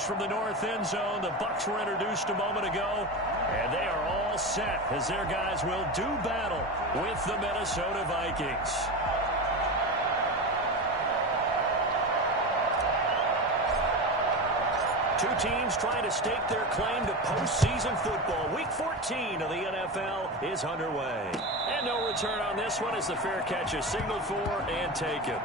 Fires from the north end zone. The Bucs were introduced a moment ago, and they are all set as their guys will do battle with the Minnesota Vikings. Two teams trying to stake their claim to postseason football. Week 14 of the NFL is underway. And no return on this one as the fair catch is signaled for and taken.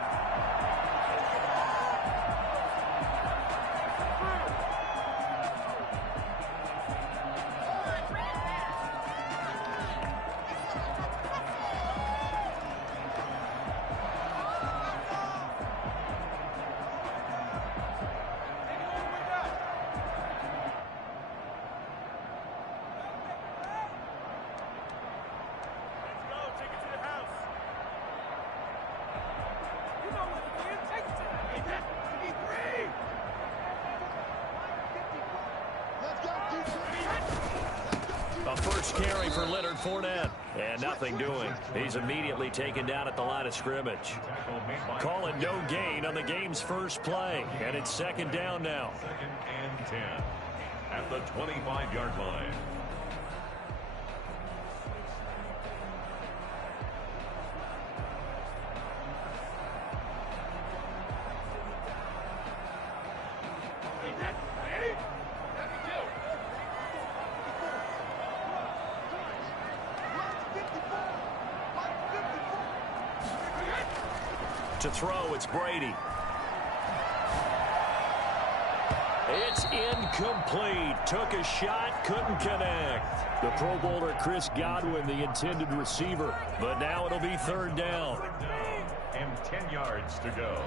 A first carry for Leonard Fournette. And nothing doing. He's immediately taken down at the line of scrimmage. Calling no gain on the game's first play. And it's second down now. 2nd and 10 at the 25-yard line. To throw, it's Brady. It's incomplete. Took a shot, couldn't connect. The Pro Bowler Chris Godwin, the intended receiver. But now it'll be third down. And 10 yards to go.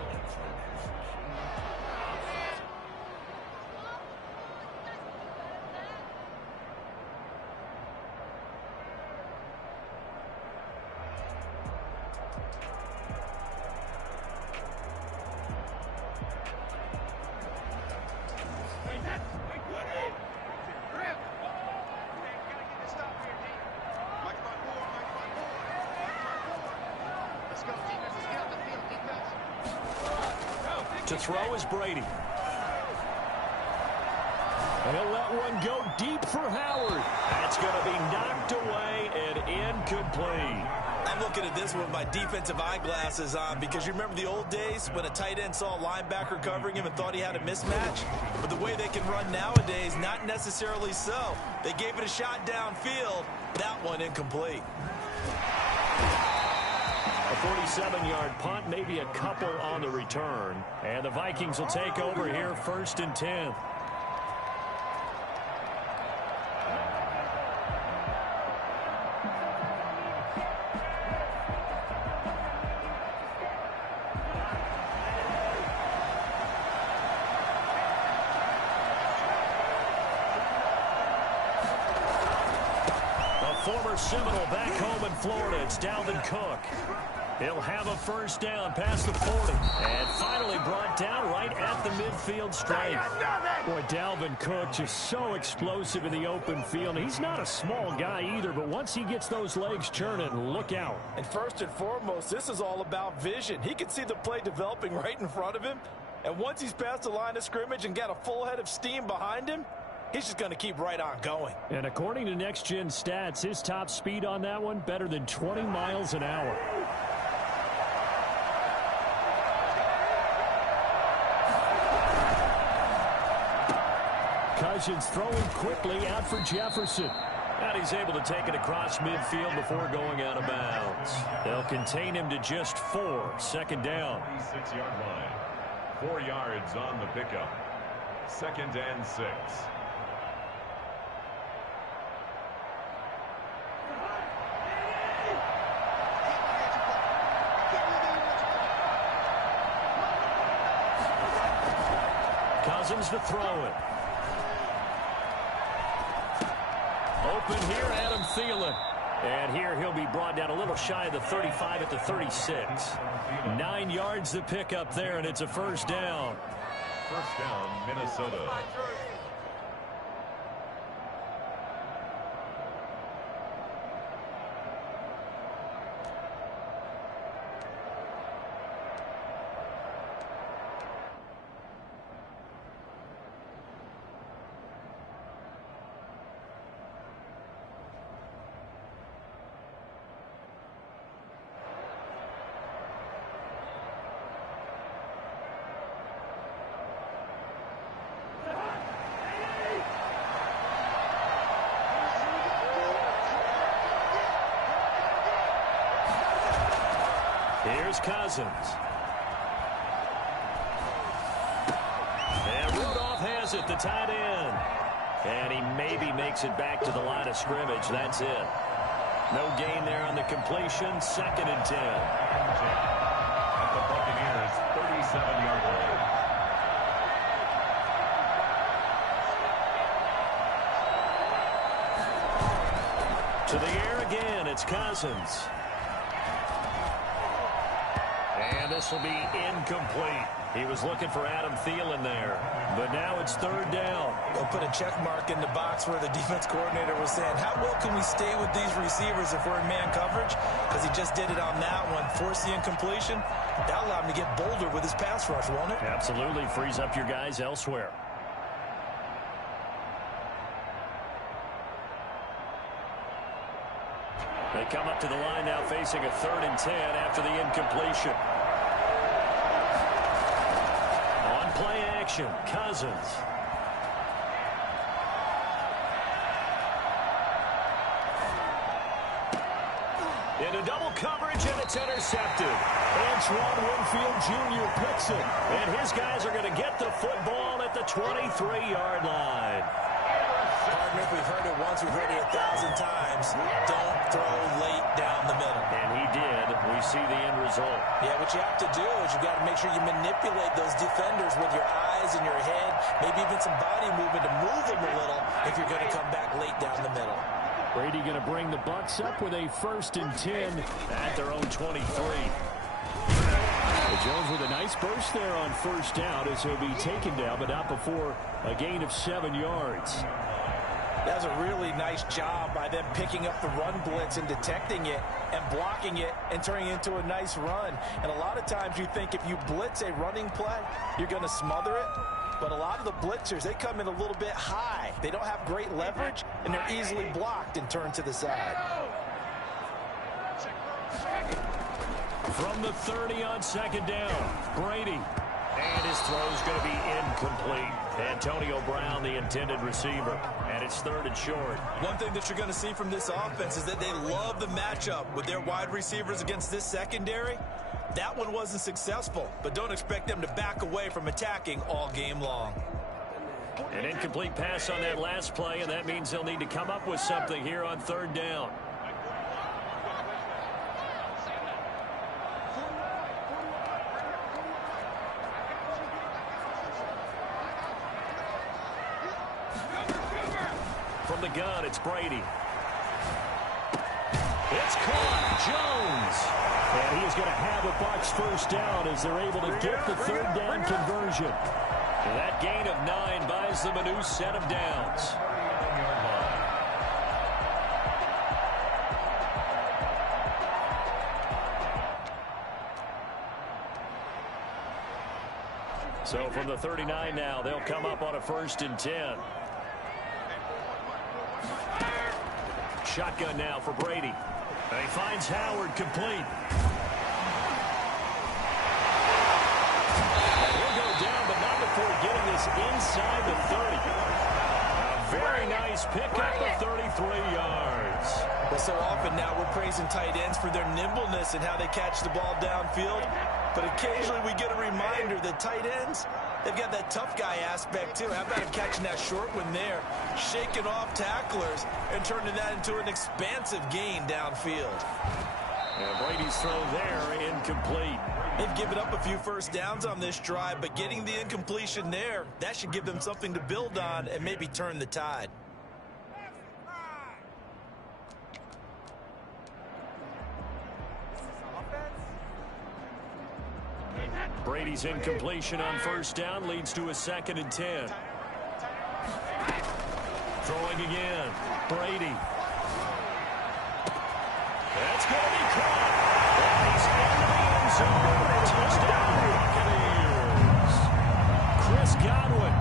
To throw is Brady. And he'll let one go deep for Howard. That's going to be knocked away and incomplete. I'm looking at this one with my defensive eyeglasses on because you remember the old days when a tight end saw a linebacker covering him and thought he had a mismatch? But the way they can run nowadays, not necessarily so. They gave it a shot downfield. That one incomplete. A 47-yard punt, maybe a couple on the return. And the Vikings will take over here, 1st and 10. Former Seminole back home in Florida. It's Dalvin Cook. He'll have a first down past the 40. And finally brought down right at the midfield stripe. Boy, Dalvin Cook just so explosive in the open field. He's not a small guy either, but once he gets those legs churning, look out. And first and foremost, this is all about vision. He can see the play developing right in front of him. And once he's past the line of scrimmage and got a full head of steam behind him, he's just going to keep right on going. And according to Next Gen Stats, his top speed on that one, better than 20 miles an hour. Cousins throwing quickly out for Jefferson. And he's able to take it across midfield before going out of bounds. They'll contain him to just 4. Second down. 26-yard line. 4 yards on the pickup. 2nd and 6. Cousins to throw it. Open here, Adam Thielen. And here he'll be brought down a little shy of the 35 at the 36. 9 yards to pick up there, and it's a first down. First down, Minnesota. Here's Cousins. And Rudolph has it, the tight end. And he maybe makes it back to the line of scrimmage. That's it. No gain there on the completion. 2nd and 10. At the Buccaneers' 37-yard line. To the air again, it's Cousins. And this will be incomplete. He was looking for Adam Thielen there. But now it's 3rd down. They'll put a check mark in the box where the defense coordinator was saying, how well can we stay with these receivers if we're in man coverage? Because he just did it on that one. Force the incompletion. That'll allow him to get bolder with his pass rush, won't it? Absolutely. Frees up your guys elsewhere. They come up to the line now facing a 3rd and 10 after the incompletion. On play action, Cousins. Into double coverage, and it's intercepted. Antoine Winfield Jr. picks it. And his guys are going to get the football at the 23-yard line. Partner, we've heard it once, we've heard it 1,000 times. Don't throw late down the middle. And he did. We see the end result. Yeah, what you have to do is you got to make sure you manipulate those defenders with your eyes and your head, maybe even some body movement to move them a little if you're going to come back late down the middle. Brady going to bring the Bucs up with a 1st and 10 at their own 23. Jones with a nice burst there on 1st down as he'll be taken down, but not before a gain of 7 yards. That was a really nice job by them picking up the run blitz and detecting it and blocking it and turning it into a nice run. And a lot of times you think if you blitz a running play, you're going to smother it. But a lot of the blitzers, they come in a little bit high. They don't have great leverage, and they're easily blocked and turned to the side. From the 30 on 2nd down, Brady. And his throw's going to be incomplete. Antonio Brown, the intended receiver. And it's 3rd and short. One thing that you're going to see from this offense is that they love the matchup with their wide receivers against this secondary. That one wasn't successful, but don't expect them to back away from attacking all game long. An incomplete pass on that last play, and that means they'll need to come up with something here on 3rd down. From the gun, it's Brady. It's caught. Jones. And he is going to have a Bucs 1st down as they're able to get the 3rd down conversion. And that gain of 9 buys them a new set of downs. So from the 39 now, they'll come up on a 1st and 10. Shotgun now for Brady. And he finds Howard complete. And he'll go down, but not before getting this inside the 30. A very nice pickup of 33 yards. Well, so often now we're praising tight ends for their nimbleness and how they catch the ball downfield. But occasionally we get a reminder that tight ends, they've got that tough guy aspect too. How about him catching that short one there, shaking off tacklers, and turning that into an expansive gain downfield. And Brady's throw there incomplete. They've given up a few 1st downs on this drive, but getting the incompletion there, that should give them something to build on and maybe turn the tide. Brady's incompletion on 1st down leads to a 2nd and 10. Throwing again. Brady. That's going to be caught. And he's into the end zone. Touchdown, Buccaneers. Chris Godwin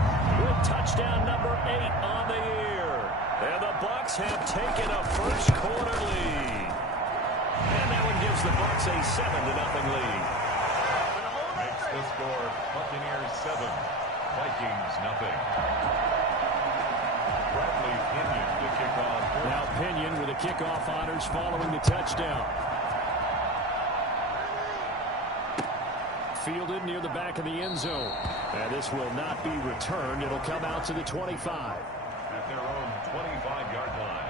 with touchdown number 8 on the year. And the Bucs have taken a 1st quarter lead. And that one gives the Bucs a 7-0 lead. The score, Buccaneers 7, Vikings nothing. Bradley Pinion to kick off. Now Pinion with the kickoff honors following the touchdown. fielded near the back of the end zone. And this will not be returned. It'll come out to the 25. At their own 25-yard line.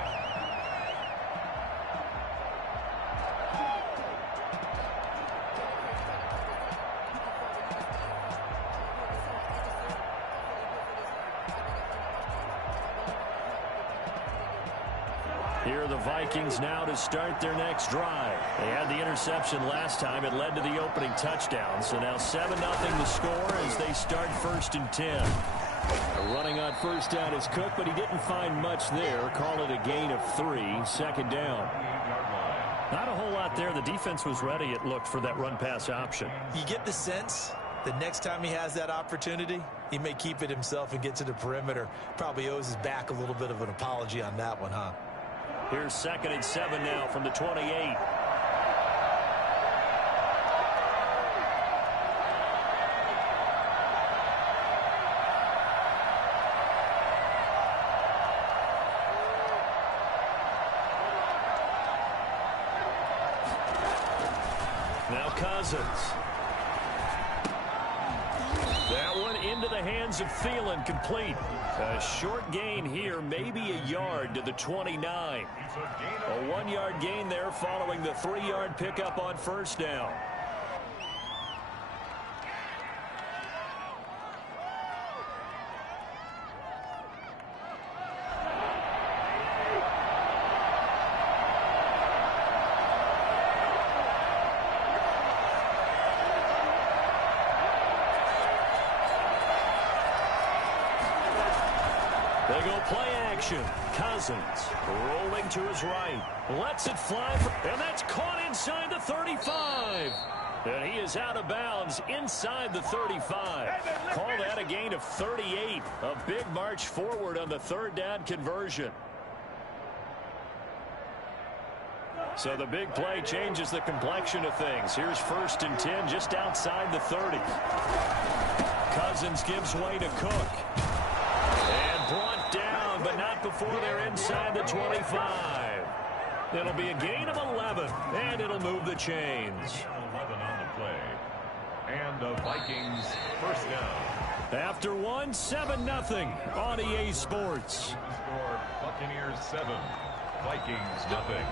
Here are the Vikings now to start their next drive. They had the interception last time. It led to the opening touchdown. So now 7-0 the score as they start 1st and 10. Running on first down is Cook, but he didn't find much there. Call it a gain of 3, 2nd down. Not a whole lot there. The defense was ready, it looked, for that run-pass option. You get the sense that next time he has that opportunity, he may keep it himself and get to the perimeter. Probably owes his back a little bit of an apology on that one, huh? Here's 2nd and 7 now from the 28. Now Cousins. That one into the hands of Thielen, complete. A short gain here, maybe a yard to the 29. A 1-yard gain there following the 3-yard pickup on first down. They go play action. Cousins rolling to his right. Lets it fly. And that's caught inside the 35. And he is out of bounds inside the 35. Call that a gain of 38. A big march forward on the 3rd down conversion. So the big play changes the complexion of things. Here's 1st and 10 just outside the 30. Cousins gives way to Cook. And brought down, but not before they're inside the 25. It'll be a gain of 11, and it'll move the chains. 11 on the play. And the Vikings first down. After one, 7-0 on EA Sports. The score, Buccaneers 7, Vikings nothing.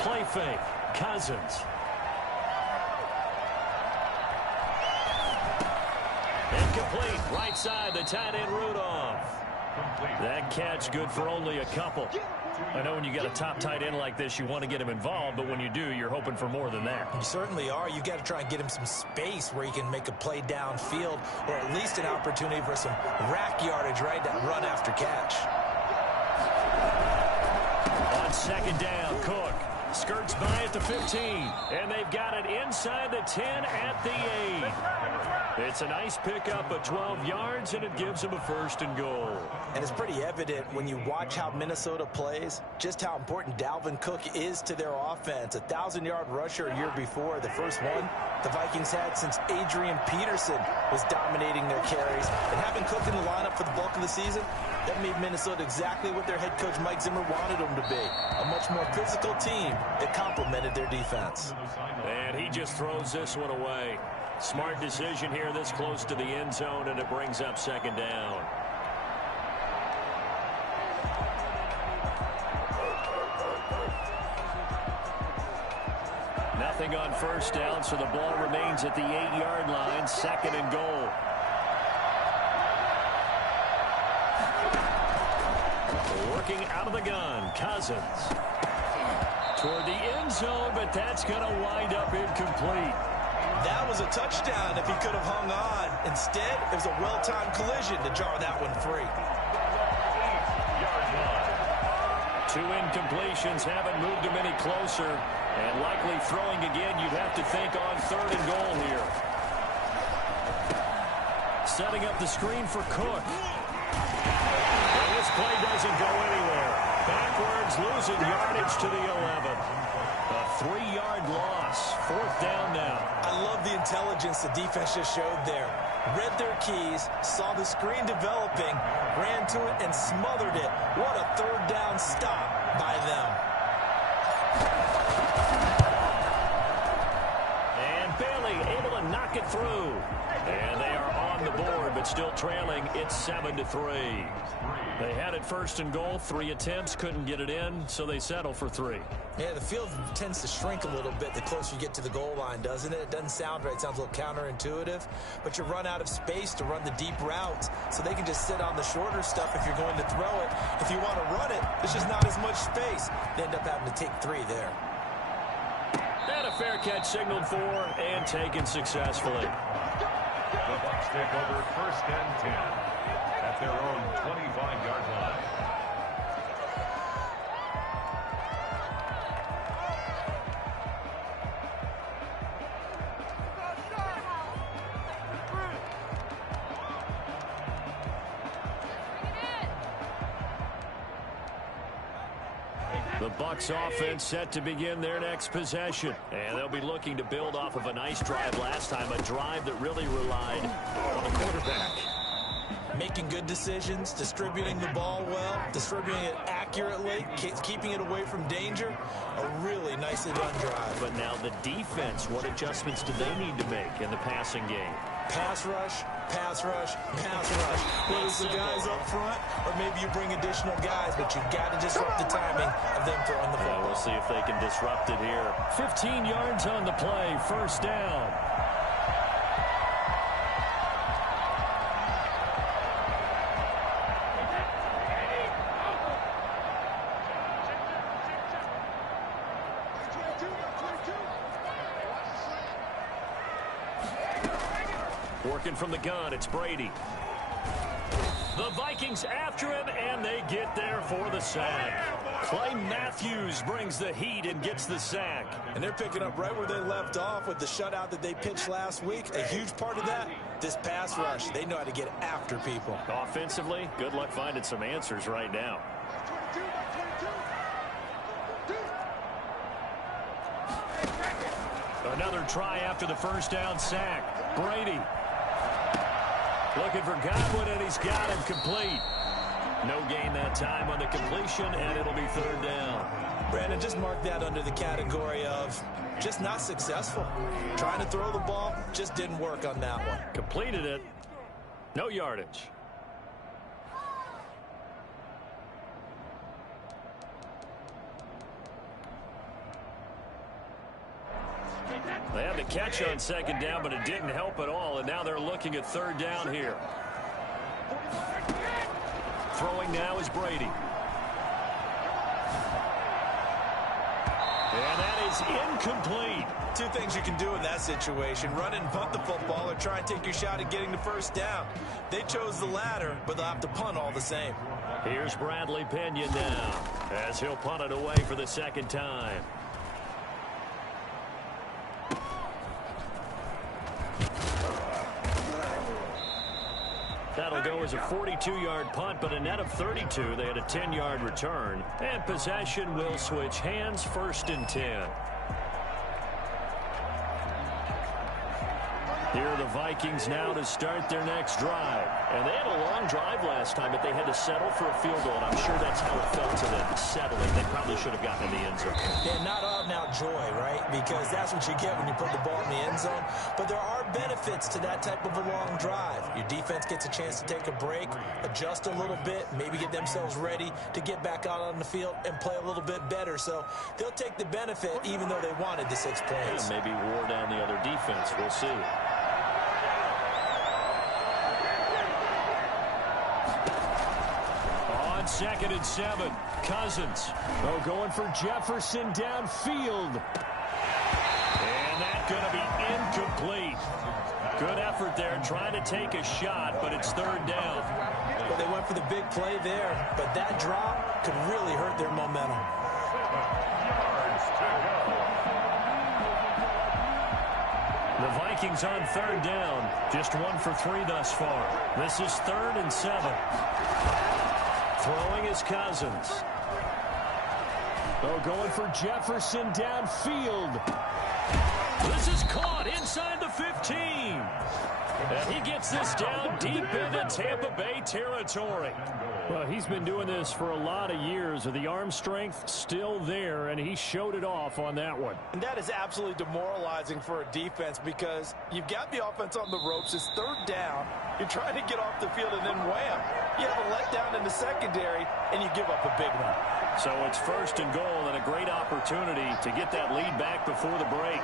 Play fake. Cousins. Incomplete. Right side, the tight end Rudolph. That catch good for only a couple. I know when you got a top tight end like this, you want to get him involved, but when you do, you're hoping for more than that. You certainly are. You've got to try and get him some space where he can make a play downfield, or at least an opportunity for some rack yardage, right? That run after catch. On 2nd down, Cook skirts by at the 15, and they've got it inside the 10 at the 8. It's a nice pickup of 12 yards, and it gives them a 1st and goal. And it's pretty evident when you watch how Minnesota plays, just how important Dalvin Cook is to their offense. 1,000-yard rusher a year before, the first one the Vikings had since Adrian Peterson was dominating their carries. And having Cook in the lineup for the bulk of the season, that made Minnesota exactly what their head coach Mike Zimmer wanted them to be. A much more physical team that complemented their defense. And he just throws this one away. Smart decision here this close to the end zone, and it brings up 2nd down. Nothing on 1st down, so the ball remains at the 8-yard line, 2nd and goal. Working out of the gun, Cousins. Toward the end zone, but that's going to wind up incomplete. That was a touchdown if he could have hung on. Instead, it was a well-timed collision to jar that one free. 2 incompletions haven't moved him any closer. And likely throwing again, you'd have to think on 3rd and goal here. Setting up the screen for Cook. And this play doesn't go anywhere. Backwards, losing yardage to the 11. A 3-yard loss. 4th down now. I love the intelligence the defense just showed there. Read their keys, saw the screen developing, ran to it, and smothered it. What a 3rd down stop by them. And Bailey able to knock it through. And they are on the board, but still trailing. It's 7-3. They had it 1st and goal. 3 attempts, couldn't get it in, so they settle for 3. Yeah, the field tends to shrink a little bit the closer you get to the goal line, doesn't it? It doesn't sound right. It sounds a little counterintuitive. But you run out of space to run the deep routes, so they can just sit on the shorter stuff if you're going to throw it. If you want to run it, there's just not as much space. They end up having to take 3 there. And a fair catch signaled for and taken successfully. The Bucs take over 1st and 10 at their own 25-yard line. The Bucs offense set to begin their next possession. And they'll be looking to build off of a nice drive last time, a drive that really relied on the quarterback. Making good decisions, distributing the ball well, distributing it accurately, keeping it away from danger. A really nicely done drive. But now the defense, what adjustments do they need to make in the passing game? Pass rush, pass rush, pass rush. Whether it's the guys up front or maybe you bring additional guys, but you've got to disrupt the timing of them throwing the football. We'll see if they can disrupt it here. 15 yards on the play, 1st down. Working from the gun, it's Brady. The Vikings after him, and they get there for the sack. Clay Matthews brings the heat and gets the sack. And they're picking up right where they left off with the shutout that they pitched last week. A huge part of that, this pass rush. They know how to get after people. Offensively, good luck finding some answers right now. Another try after the 1st down sack. Brady looking for Godwin, and he's got him complete. No gain that time on the completion, and it'll be 3rd down. Brandon, just mark that under the category of just not successful. Trying to throw the ball, just didn't work on that one. Completed it. No yardage. They had the catch on 2nd down, but it didn't help at all, and now they're looking at 3rd down here. Throwing now is Brady. And that is incomplete. 2 things you can do in that situation: run and punt the football, or try and take your shot at getting the 1st down. They chose the latter, but they'll have to punt all the same. Here's Bradley Pinion now, as he'll punt it away for the 2nd time. That'll go as a 42-yard punt, but a net of 32. They had a 10-yard return. And possession will switch hands, 1st and 10. Here are the Vikings now to start their next drive. And they had a long drive last time, but they had to settle for a field goal. And I'm sure that's how it felt to them, settling. They probably should have gotten in the end zone. Yeah, not out-and-out joy, right? Because that's what you get when you put the ball in the end zone. But there are benefits to that type of a long drive. Your defense gets a chance to take a break, adjust a little bit, maybe get themselves ready to get back out on the field and play a little bit better. So they'll take the benefit even though they wanted the 6 points. Yeah, maybe wore down the other defense. We'll see. On 2nd and 7, Cousins. Oh, going for Jefferson downfield. And that's going to be incomplete. Good effort there, trying to take a shot, but it's 3rd down. Well, they went for the big play there, but that drop could really hurt their momentum. The Vikings on 3rd down, just 1 for 3 thus far. This is 3rd and 7. Throwing is Cousins. Oh, going for Jefferson downfield. This is caught inside the 15. And he gets this down deep into Tampa Bay territory. Well, he's been doing this for a lot of years. The arm strength still there, and he showed it off on that one. And that is absolutely demoralizing for a defense because you've got the offense on the ropes. It's third down. You're trying to get off the field, and then wham, you have a letdown in the secondary, and you give up a big one. So it's first and goal and a great opportunity to get that lead back before the break.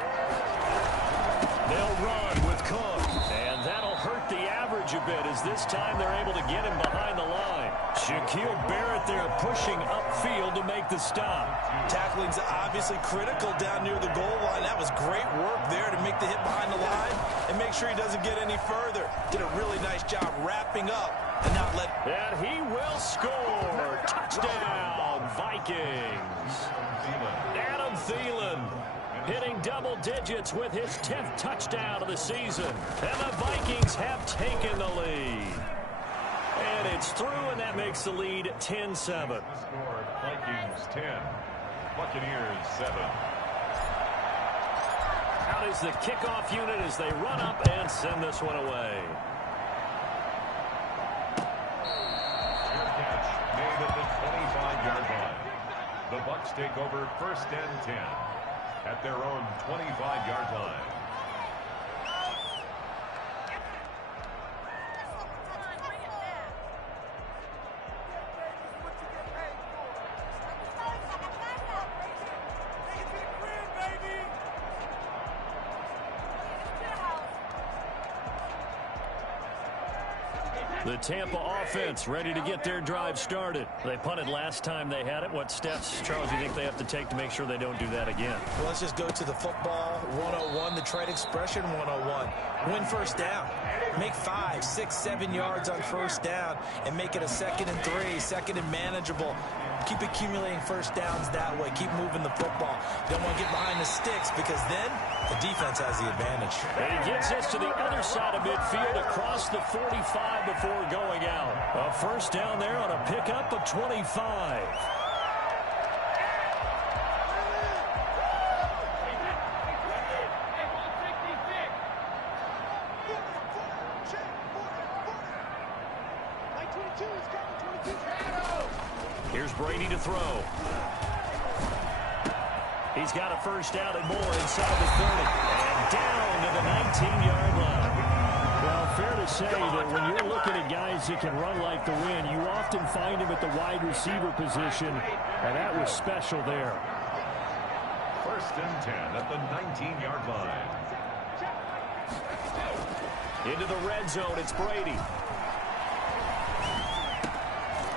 They'll run with Cook, and that'll hurt the average a bit as this time they're able to get him behind the line. Shaquille Barrett there pushing upfield to make the stop. Tackling's obviously critical down near the goal line. That was great work there to make the hit behind the line and make sure he doesn't get any further. Did a really nice job wrapping up and not let... And he will score. Touchdown, Vikings. Adam Thielen hitting double digits with his 10th touchdown of the season. And the Vikings have taken the lead. And it's through, and that makes the lead 10-7. Score, Vikings 10, Buccaneers 7. Out is the kickoff unit as they run up and send this one away. Catch made at the 25-yard line. The Bucs take over first and 10 at their own 25-yard line. The Tampa offense ready to get their drive started. They punted last time they had it. What steps, Charles, do you think they have to take to make sure they don't do that again? Well, let's just go to the football 101, the trade expression 101. Win first down. Make 5, 6, 7 yards on first down and make it a 2nd and 3, 2nd and manageable. Keep accumulating first downs that way. Keep moving the football. You don't want to get behind the sticks because then the defense has the advantage. And he gets us to the other side of midfield across the 45 before going out. A first down there on a pickup of 25. Here's Brady to throw. He's got a first down and more inside the 30. And down to the 19-yard line. Well, fair to say that when you're looking at guys that can run like the wind, you often find him at the wide receiver position, and that was special there. First and 10 at the 19-yard line. Into the red zone, it's Brady.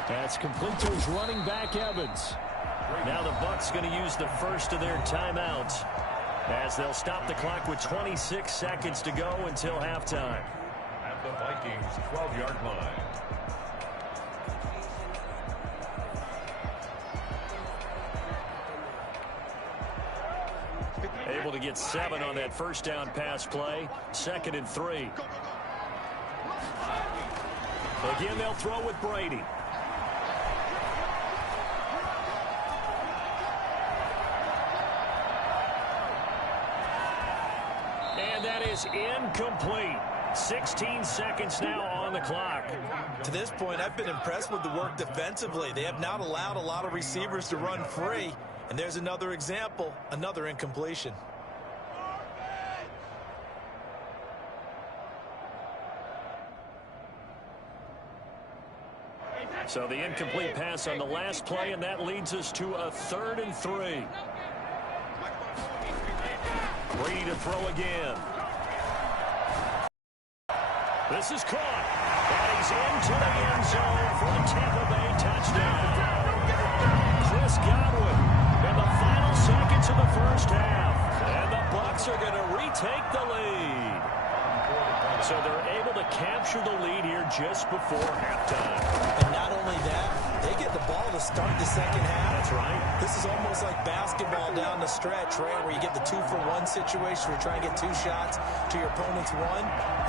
That's complete to his running back, Evans. Now the Bucs going to use the first of their timeouts as they'll stop the clock with 26 seconds to go until halftime. At the Vikings' 12-yard line. Able to get 7 on that first down pass play. 2nd and 3. Again, they'll throw with Brady. And that is incomplete. 16 seconds now on the clock. To this point, I've been impressed with the work defensively. They have not allowed a lot of receivers to run free. And there's another example, another incompletion. So the incomplete pass on the last play, and that leads us to a 3rd and 3. Brady to throw again. This is caught. And he's into the end zone for the Tampa Bay touchdown. Chris Godwin in the final seconds of the first half. And the Bucs are going to retake the lead. So they're able to capture the lead here just before halftime. And not only that, they get the ball to start the second half. That's right. This is almost like basketball down the stretch, right, where you get the 2-for-1 situation where you try and get 2 shots to your opponent's 1.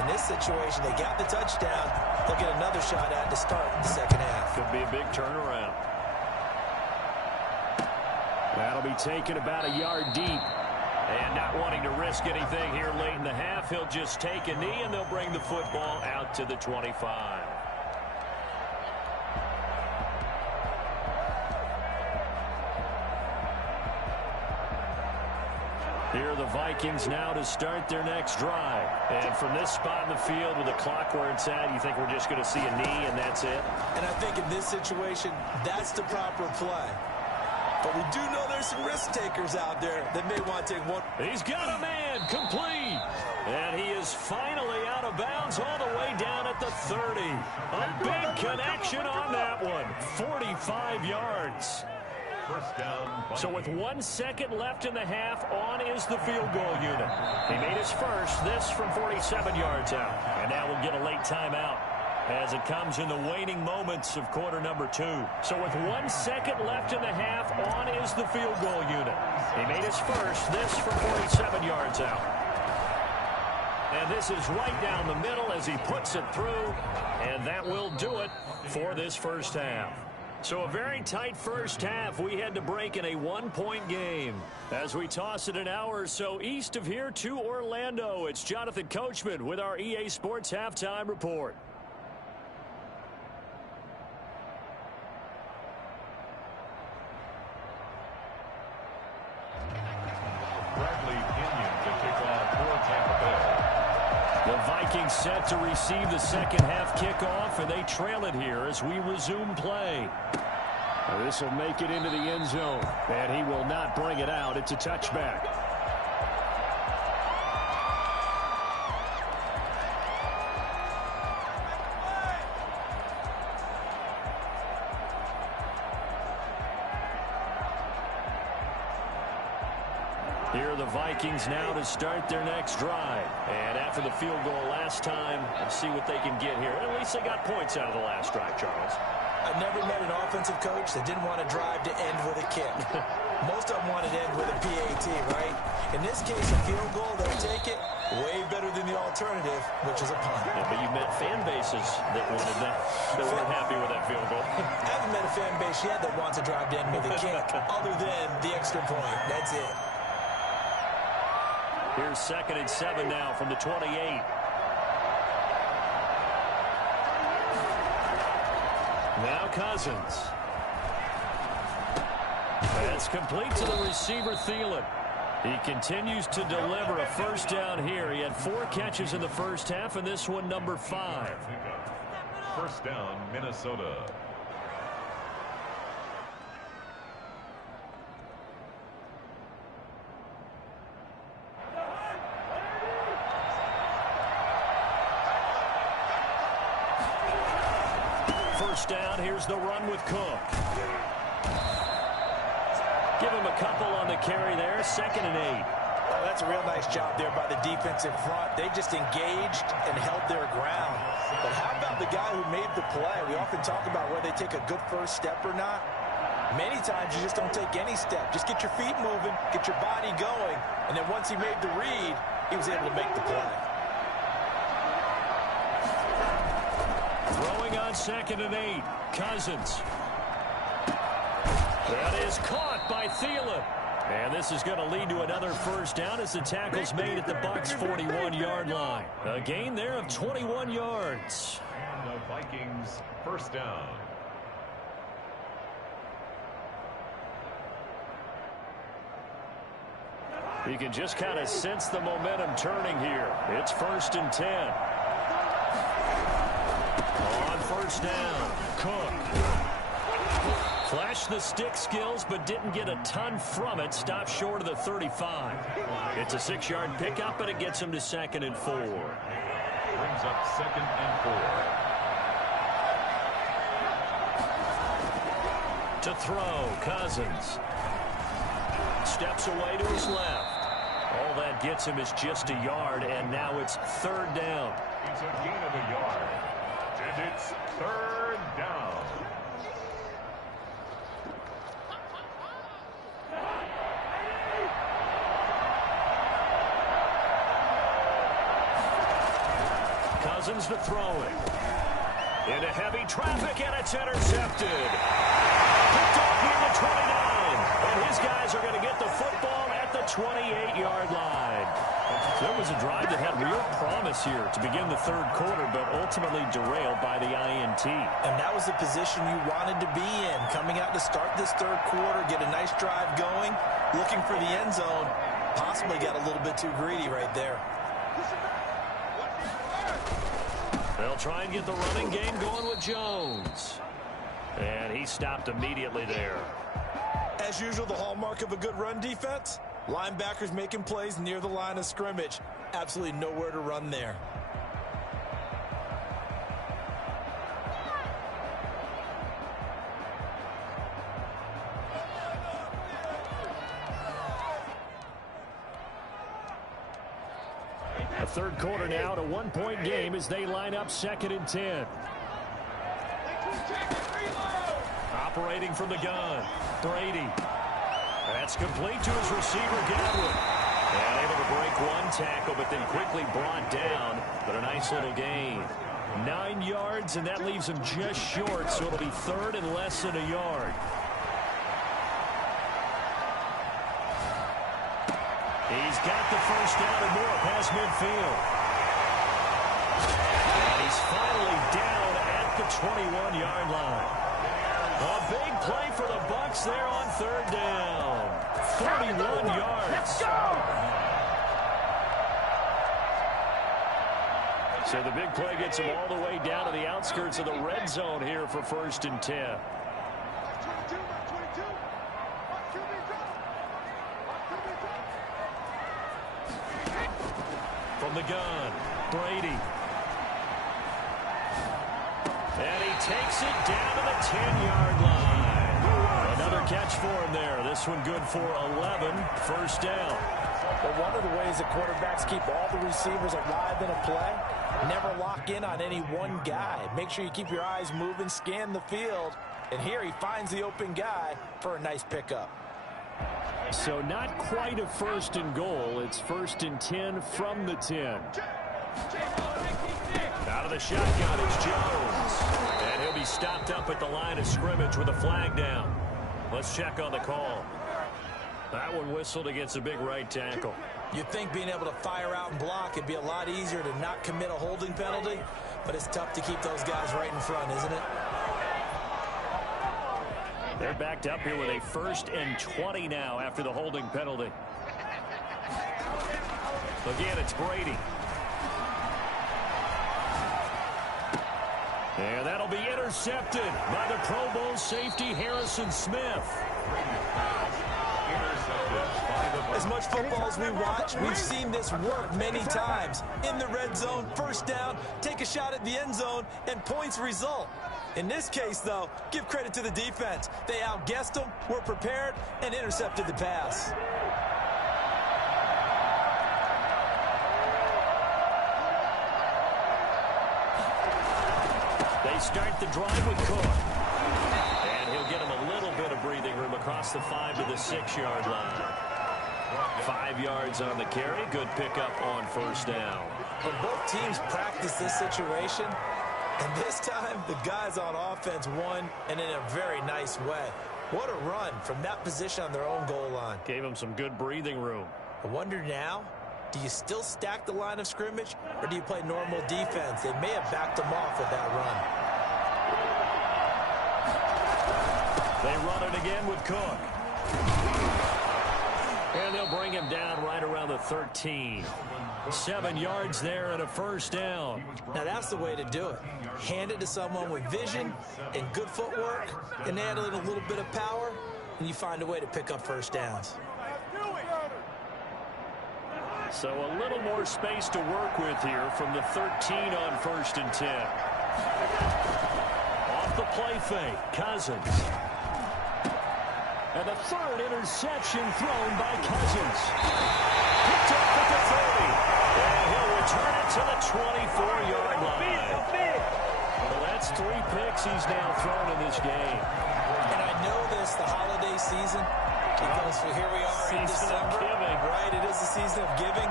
In this situation, they got the touchdown. They'll get another shot at to start the second half. Could be a big turnaround. That'll be taken about a yard deep. And not wanting to risk anything here late in the half, he'll just take a knee, and they'll bring the football out to the 25. Here are the Vikings now to start their next drive. And from this spot in the field with the clock where it's at, you think we're just going to see a knee and that's it? And I think in this situation, that's the proper play. But we do know there's some risk takers out there that may want to take one. He's got a man, complete. And he is finally out of bounds all the way down at the 30. A big connection on that one. 45 yards. First down. So with 1 second left in the half, on is the field goal unit. He made his first, this from 47 yards out. And now we'll get a late timeout as it comes in the waning moments of quarter number 2. So with 1 second left in the half, on is the field goal unit. He made his first, this from 47 yards out. And this is right down the middle as he puts it through. And that will do it for this first half. So a very tight first half. We had to break in a 1-point game. As we toss it an hour or so east of here to Orlando, it's Jonathan Coachman with our EA Sports Halftime Report. Bradley Pinion to kick off for Tampa Bay. The Vikings set to receive the second half kickoff, and they trail it here as we resume play. This will make it into the end zone, and he will not bring it out. It's a touchback. Here are the Vikings now to start their next drive. And after the field goal last time, let's see what they can get here. At least they got points out of the last drive, Charles. I've never met an offensive coach that didn't want to drive to end with a kick. Most of them wanted to end with a PAT, right? In this case, a field goal, they'll take it way better than the alternative, which is a punt. Yeah, but you met fan bases that wanted that, that weren't happy with that field goal. I haven't met a fan base yet that wants to drive to end with a kick, other than the extra point. That's it. Here's 2nd and 7 now from the 28. Now Cousins. That's complete to the receiver, Thielen. He continues to deliver a first down here. He had 4 catches in the first half, and this one number 5. First down, Minnesota. First down, here's the run with Cook. Give him a couple on the carry there, 2nd and 8. Oh, that's a real nice job there by the defensive front. They just engaged and held their ground. But how about the guy who made the play? We often talk about whether they take a good first step or not. Many times you just don't take any step. Just get your feet moving, get your body going, and then once he made the read, he was able to make the play. Throwing on 2nd and 8, Cousins. That is caught by Thielen. And this is going to lead to another first down as the tackle's made at the Bucs' 41-yard line. A gain there of 21 yards. And the Vikings first down. You can just kind of sense the momentum turning here. It's 1st and 10. On first down, Cook. Flashed the stick skills, but didn't get a ton from it. Stopped short of the 35. It's a 6-yard pickup, and it gets him to 2nd and 4. Brings up 2nd and 4. To throw, Cousins. Steps away to his left. All that gets him is just a yard, and now it's 3rd down. It's a gain of a yard. And it's 3rd down. Cousins to throw it. Into heavy traffic, and it's intercepted. Picked off near the 29. And his guys Buccaneers are going to get the football at the 28-yard line. So it was a drive that had real promise here to begin the third quarter, but ultimately derailed by the INT. And that was the position you wanted to be in, coming out to start this third quarter, get a nice drive going, looking for the end zone. Possibly got a little bit too greedy right there. They'll try and get the running game going with Jones. And he stopped immediately there. As usual, the hallmark of a good run defense, linebackers making plays near the line of scrimmage. Absolutely nowhere to run there. A third quarter now, a one-point game as they line up 2nd and 10. Operating from the gun, Brady. That's complete to his receiver, Godwin. And able to break one tackle, but then quickly brought down. But a nice little gain. 9 yards, and that leaves him just short, so it'll be 3rd and less than a yard. He's got the first down and more past midfield. And he's finally down at the 21-yard line. A big play for the Bucs there on 3rd down. 31 yards. Let's go! So the big play gets him all the way down to the outskirts of the red zone here for 1st and 10. From the gun, Brady. And he takes it down to the 10-yard line. Another catch for him there. This one good for 11. 1st down. But one of the ways that quarterbacks keep all the receivers alive in a play, never lock in on any one guy. Make sure you keep your eyes moving, scan the field. And here he finds the open guy for a nice pickup. So not quite a 1st and goal. It's 1st and 10 from the 10. Out of the shotgun is Jones. And he'll be stopped up at the line of scrimmage with a flag down. Let's check on the call. That one whistled against a big right tackle. You'd think being able to fire out and block it'd be a lot easier to not commit a holding penalty, but it's tough to keep those guys right in front, isn't it? They're backed up here with a 1st and 20 now after the holding penalty. Again, it's Brady. And that'll be intercepted by the Pro Bowl safety Harrison Smith. As much football as we watch, we've seen this work many times. In the red zone, 1st down, take a shot at the end zone, and points result. In this case, though, give credit to the defense. They outguessed them, were prepared, and intercepted the pass. They start the drive with Cook. And he'll get him a little bit of breathing room across the 5 to the 6-yard line. 5 yards on the carry. Good pickup on 1st down. But both teams practice this situation. And this time, the guys on offense won, and in a very nice way. What a run from that position on their own goal line. Gave him some good breathing room. I wonder now, do you still stack the line of scrimmage, or do you play normal defense? They may have backed them off with that run. They run it again with Cook. And they'll bring him down right around the 13. 7 yards there and a 1st down. Now that's the way to do it. Hand it to someone with vision and good footwork, and add in a little bit of power, and you find a way to pick up 1st downs. So a little more space to work with here from the 13 on 1st and 10. Off the play fake, Cousins. And a 3rd interception thrown by Cousins. Picked up at the 30. And he'll return it to the 24-yard line. Well, that's 3 picks he's now thrown in this game. And I know this, the holiday season, because here we are in December. Right, it is the season of giving.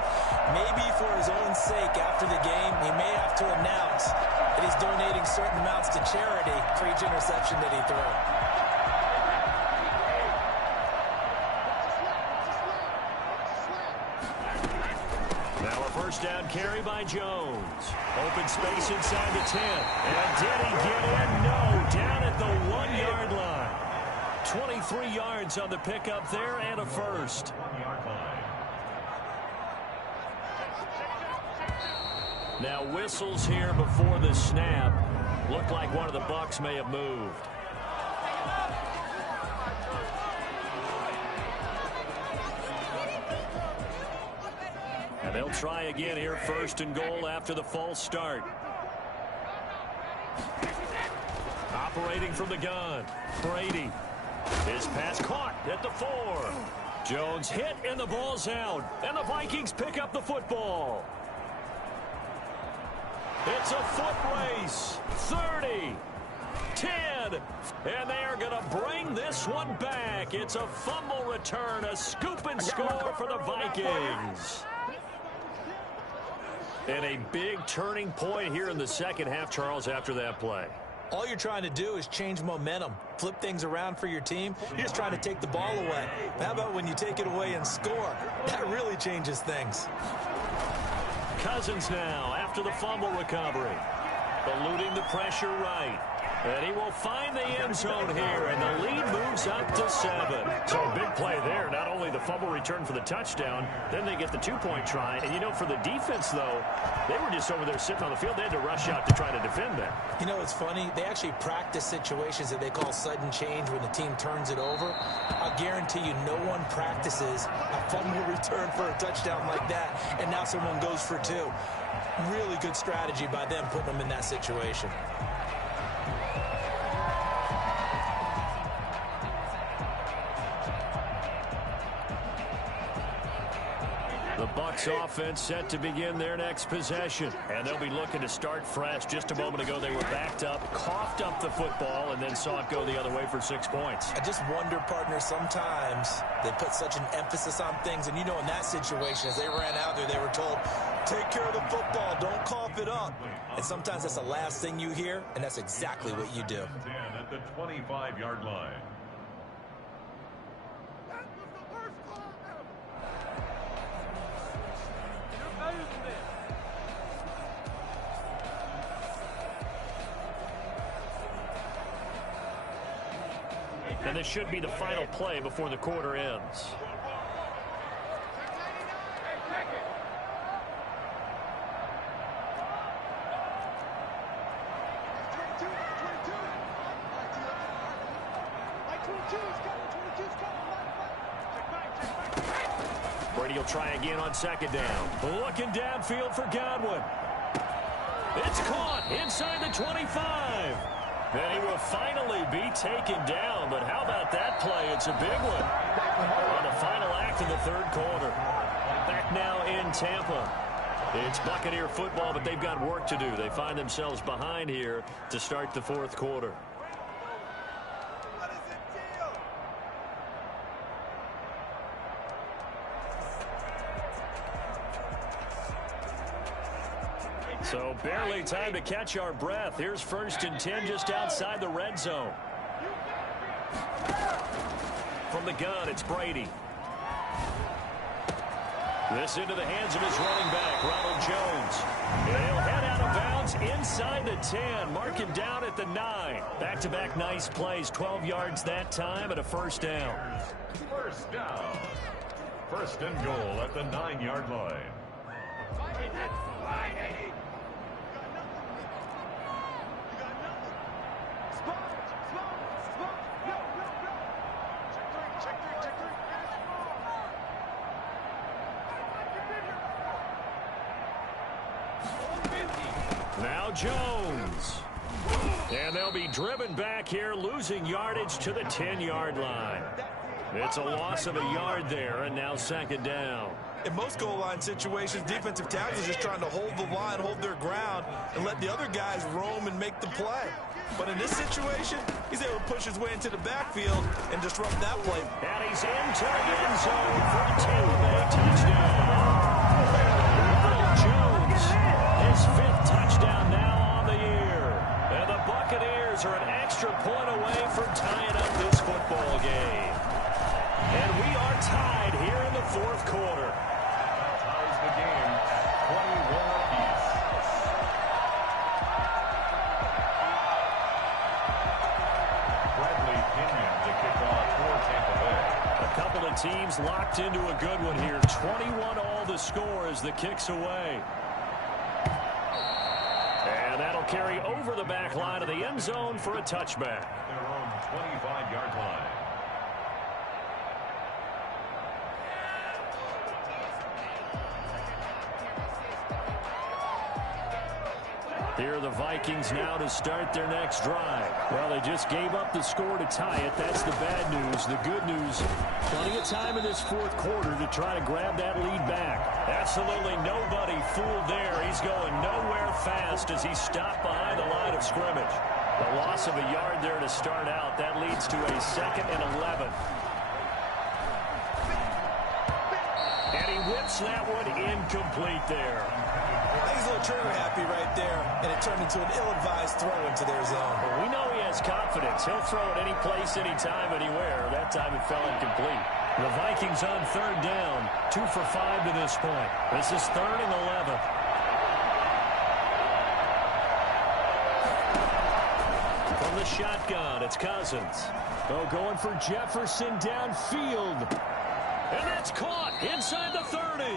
Maybe for his own sake after the game, he may have to announce that he's donating certain amounts to charity for each interception that he threw. first down carry by Jones. Open space inside the 10. And did he get in? No. Down at the 1-yard line. 23 yards on the pickup there and a first. Now whistles here before the snap. Looked like one of the Bucs may have moved. And they'll try again here, first and goal after the false start. Operating from the gun, Brady. His pass caught at the 4. Jones hit and the ball's out. And the Vikings pick up the football. It's a foot race. 30, 10, and they are going to bring this one back. It's a fumble return, a scoop and score for the Vikings. And a big turning point here in the second half, Charles, after that play. All you're trying to do is change momentum, flip things around for your team. You're just trying to take the ball away. How about when you take it away and score? That really changes things. Cousins now after the fumble recovery. Eluding the pressure right. And he will find the end zone here, and the lead moves up to 7. So a big play there. Not only the fumble return for the touchdown, then they get the 2-point try. And, you know, for the defense, though, they were just over there sitting on the field. They had to rush out to try to defend that. You know, it's funny. They actually practice situations that they call sudden change when the team turns it over. I'll guarantee you no one practices a fumble return for a touchdown like that, and now someone goes for 2. Really good strategy by them putting them in that situation. The Bucs offense set to begin their next possession. And they'll be looking to start fresh. Just a moment ago, they were backed up, coughed up the football, and then saw it go the other way for 6 points. I just wonder, partner, sometimes they put such an emphasis on things. And, you know, in that situation, as they ran out there, they were told, take care of the football, don't cough it up. And sometimes that's the last thing you hear, and that's exactly what you do. At the 25-yard line. And this should be the final play before the quarter ends. Brady will try again on second down. Looking downfield for Godwin. It's caught inside the 25. And he will finally be taken down. But how about that play? It's a big one on the final act of the third quarter. Back now in Tampa. It's Buccaneer football, but they've got work to do. They find themselves behind here to start the fourth quarter. So barely time to catch our breath. Here's 1st and 10 just outside the red zone. From the gun, it's Brady. This into the hands of his running back, Ronald Jones. And he'll head out of bounds inside the 10. Mark him down at the 9. Back-to-back nice plays. 12 yards that time and a first down. First down. 1st and goal at the 9-yard line. Now Jones. And they'll be driven back here, losing yardage to the 10-yard line. It's a loss of a yard there, and now 2nd down. In most goal line situations, defensive tackles are just trying to hold the line, hold their ground, and let the other guys roam and make the play. But in this situation, he's able to push his way into the backfield and disrupt that play. And he's into the end zone for a Tampa Bay touchdown. Ronald Jones, his 5th touchdown now on the year. And the Buccaneers are an extra point away from tying up this football game. And we are tied here in the fourth quarter. Ties the game at apiece. Bradley Pinion to kick off for Tampa Bay. A couple of teams locked into a good one here. 21 all the score as the kick's away. And that'll carry over the back line of the end zone for a touchback. Their own 25-yard line. Here are the Vikings now to start their next drive. Well, they just gave up the score to tie it. That's the bad news. The good news, plenty of time in this fourth quarter to try to grab that lead back. Absolutely nobody fooled there. He's going nowhere fast as he stopped behind the line of scrimmage. A loss of a yard there to start out. That leads to a 2nd and 11. And he whips that one incomplete there. I think he's a little trigger happy right there, and it turned into an ill-advised throw into their zone. Well, we know he has confidence. He'll throw it any place, anytime, anywhere. That time it fell incomplete. The Vikings on 3rd down, 2 for 5 to this point. This is 3rd and 11. From the shotgun, it's Cousins. Oh, going for Jefferson downfield. And that's caught inside the 30.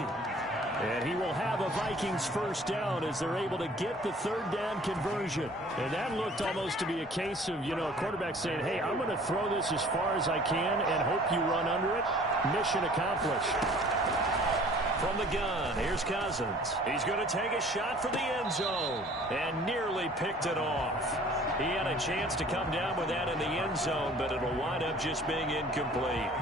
And he will have a Vikings first down as they're able to get the 3rd down conversion. And that looked almost to be a case of, a quarterback saying, hey, I'm going to throw this as far as I can and hope you run under it. Mission accomplished. From the gun, here's Cousins. He's going to take a shot for the end zone and nearly picked it off. He had a chance to come down with that in the end zone, but it'll wind up just being incomplete.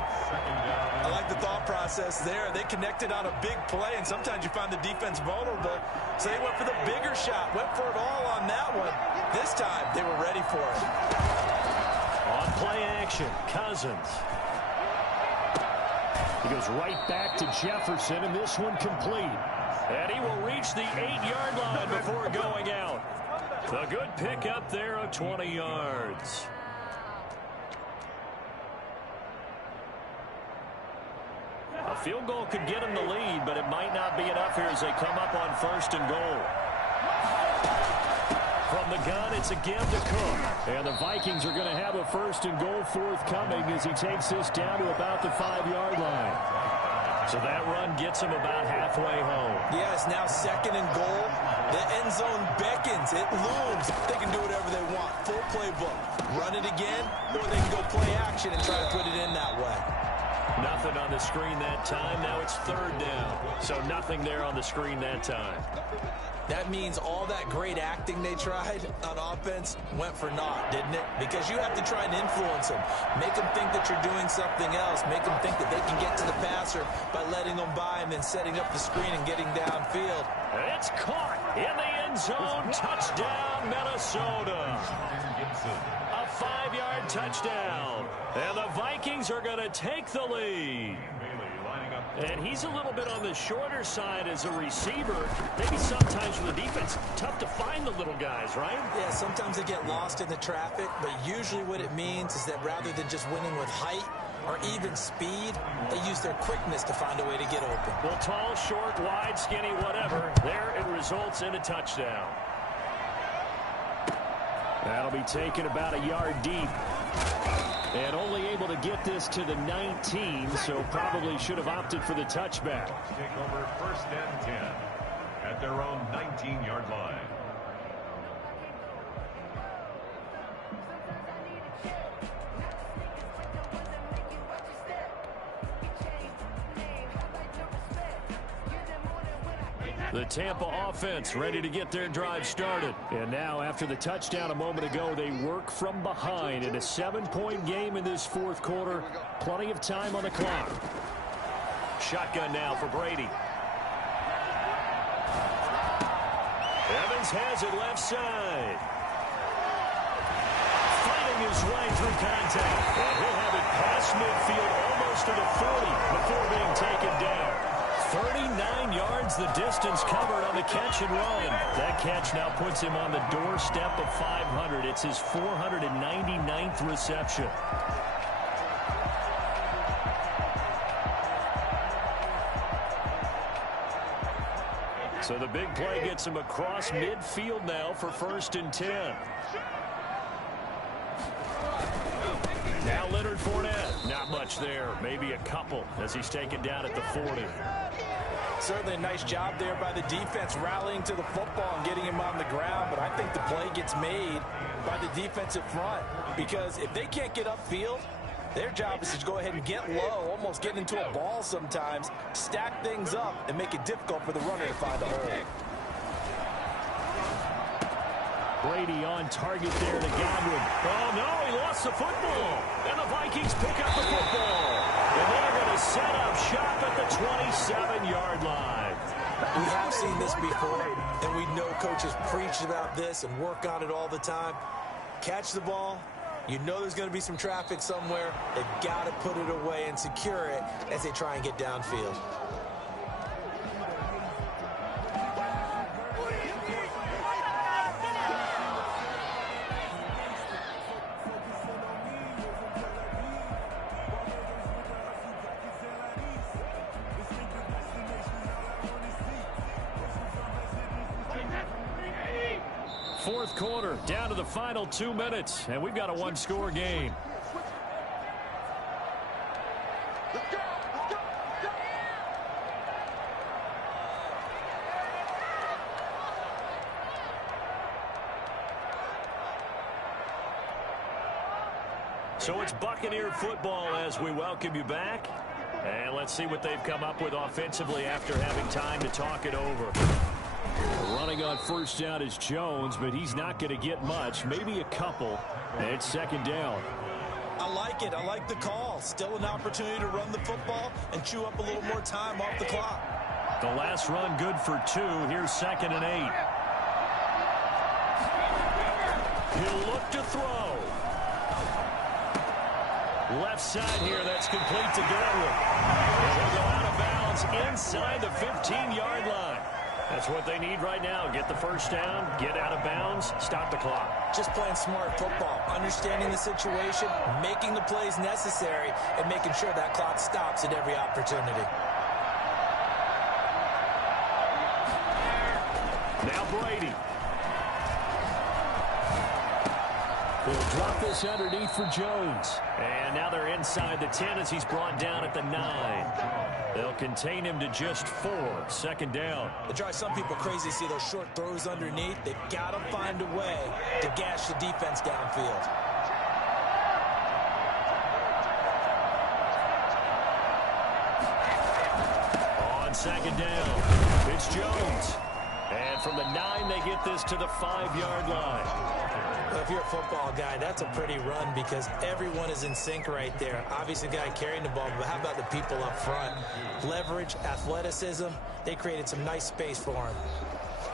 I like the thought process there. They connected on a big play, and sometimes you find the defense vulnerable. So they went for the bigger shot, went for it all on that one. This time, they were ready for it. On play action, Cousins. He goes right back to Jefferson, and this one complete. And he will reach the 8-yard line before going out. A good pickup there of 20 yards. A field goal could get him the lead, but it might not be enough here as they come up on 1st and goal. From the gun, it's again to Cook. And the Vikings are going to have a 1st and goal forthcoming as he takes this down to about the 5-yard line. So that run gets him about halfway home. Yeah, it's now 2nd and goal. The end zone beckons. It looms. They can do whatever they want. Full playbook. Run it again, or they can go play action and try to put it in that way. Nothing on the screen that time. Now it's 3rd down. So nothing there on the screen that time. That means all that great acting they tried on offense went for naught, didn't it? Because you have to try and influence them. Make them think that you're doing something else. Make them think that they can get to the passer by letting them by and then setting up the screen and getting downfield. It's caught in the end zone. Touchdown, Minnesota. A 5-yard touchdown. And the Vikings are going to take the lead. And he's a little bit on the shorter side as a receiver. Maybe sometimes for the defense, tough to find the little guys, right? Yeah, sometimes they get lost in the traffic, but usually what it means is that rather than just winning with height or even speed, they use their quickness to find a way to get open. Well, tall, short, wide, skinny, whatever. There it results in a touchdown. That'll be taken about a yard deep. And only able to get this to the 19, so probably should have opted for the touchback. Take over 1st and 10 at their own 19-yard line. The Tampa offense ready to get their drive started. And now after the touchdown a moment ago, they work from behind in a 7-point game in this fourth quarter. Plenty of time on the clock. Shotgun now for Brady. Evans has it left side. Fighting his way through contact. And he'll have it past midfield almost to the 40 before being taken down. 39 yards the distance covered on the catch and run. That catch now puts him on the doorstep of 500. It's his 499th reception. So the big play gets him across midfield now for 1st and 10. Now Leonard Fournette. Not much there. Maybe a couple as he's taken down at the 40. Certainly a nice job there by the defense rallying to the football and getting him on the ground. But I think the play gets made by the defensive front because if they can't get upfield, their job is to go ahead and get low, almost get into a ball sometimes, stack things up, and make it difficult for the runner to find a hole. Brady on target there to Godwin. Oh, no, he lost the football. And the Vikings pick up the football. And they're going to set up shop at the 27-yard line. We have seen this before, and we know coaches preach about this and work on it all the time. Catch the ball. You know there's going to be some traffic somewhere. They've got to put it away and secure it as they try and get downfield. Fourth quarter, down to the final 2 minutes, and we've got a one-score game. So it's Buccaneer football as we welcome you back. And let's see what they've come up with offensively after having time to talk it over. Running on first down is Jones, but he's not going to get much, maybe a couple. And it's 2nd down. I like it. I like the call. Still an opportunity to run the football and chew up a little more time off the clock. The last run good for 2. Here's 2nd and 8. He'll look to throw. Left side here, that's complete to Godwin. He'll go out of bounds inside the 15-yard line. That's what they need right now. Get the first down, get out of bounds, stop the clock. Just playing smart football, understanding the situation, making the plays necessary, and making sure that clock stops at every opportunity. Now Brady. They'll drop this underneath for Jones. And now they're inside the 10 as he's brought down at the 9. They'll contain him to just 4. 2nd down. It drives some people crazy to see those short throws underneath. They've got to find a way to gash the defense downfield. On 2nd down, it's Jones. And from the 9, they get this to the 5-yard line. Well, if you're a football guy, that's a pretty run because everyone is in sync right there. Obviously, the guy carrying the ball, but how about the people up front? Leverage, athleticism, they created some nice space for him.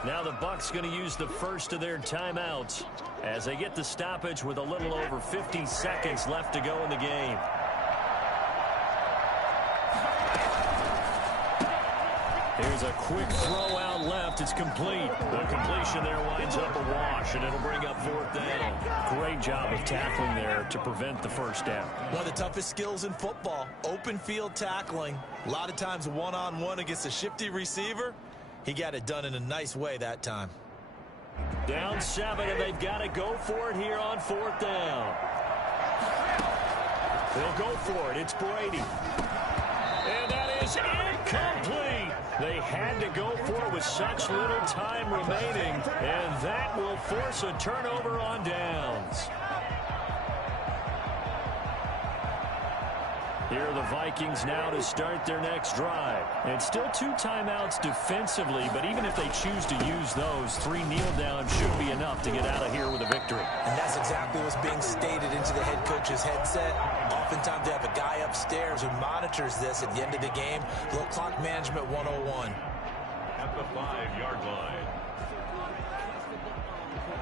Now the Bucs going to use the first of their timeouts as they get the stoppage with a little over 50 seconds left to go in the game. Here's a quick throw out left. It's complete. The completion there winds up a wash, and it'll bring up 4th down. Great job of tackling there to prevent the first down. One of the toughest skills in football, open field tackling. A lot of times one-on-one against a shifty receiver. He got it done in a nice way that time. Down 7, and they've got to go for it here on 4th down. They'll go for it. It's Brady. And that is incomplete. They had to go for it with such little time remaining, and that will force a turnover on downs. Here are the Vikings now to start their next drive. And still 2 timeouts defensively, but even if they choose to use those, 3 kneel downs should be enough to get out of here with a victory. And that's exactly what's being stated into the head coach's headset. Oftentimes they have a guy upstairs who monitors this at the end of the game. A little clock management 101. At the 5-yard line.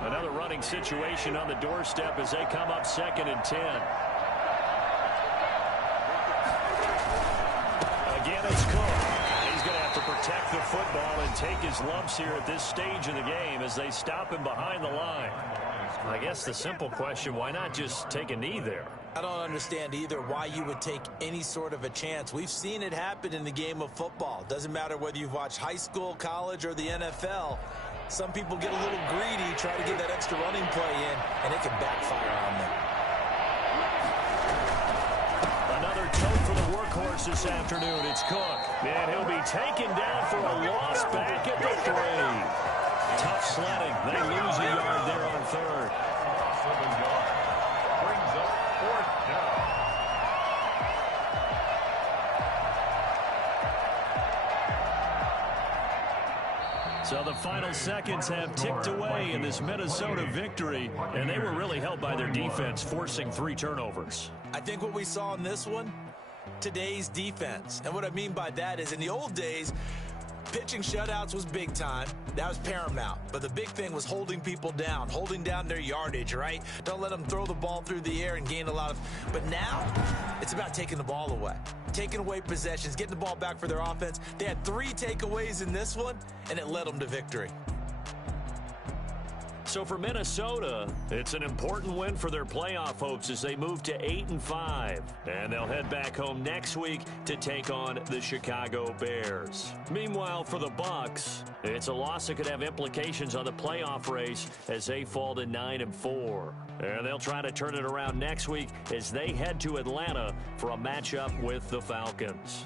Another running situation on the doorstep as they come up 2nd and 10. Again, it's Cook. He's going to have to protect the football and take his lumps here at this stage of the game as they stop him behind the line. I guess the simple question, why not just take a knee there? I don't understand either why you would take any sort of a chance. We've seen it happen in the game of football. Doesn't matter whether you've watched high school, college, or the NFL. Some people get a little greedy, try to get that extra running play in, and it can backfire on them. Another tote for the workhorse this afternoon. It's Cook. And he'll be taken down for a loss back at the 3. Tough sledding. They lose a yard there on third. 7 yards. Brings up 4th down. So the final seconds have ticked away in this Minnesota victory, and they were really helped by their defense, forcing 3 turnovers. I think what we saw in this one, today's defense. And what I mean by that is in the old days, pitching shutouts was big time. That was paramount. But the big thing was holding people down, holding down their yardage, right? Don't let them throw the ball through the air and gain a lot of... But now, it's about taking the ball away. Taking away possessions, getting the ball back for their offense. They had 3 takeaways in this one, and it led them to victory. So for Minnesota, it's an important win for their playoff hopes as they move to 8-5. And they'll head back home next week to take on the Chicago Bears. Meanwhile, for the Bucs, it's a loss that could have implications on the playoff race as they fall to 9-4. And they'll try to turn it around next week as they head to Atlanta for a matchup with the Falcons.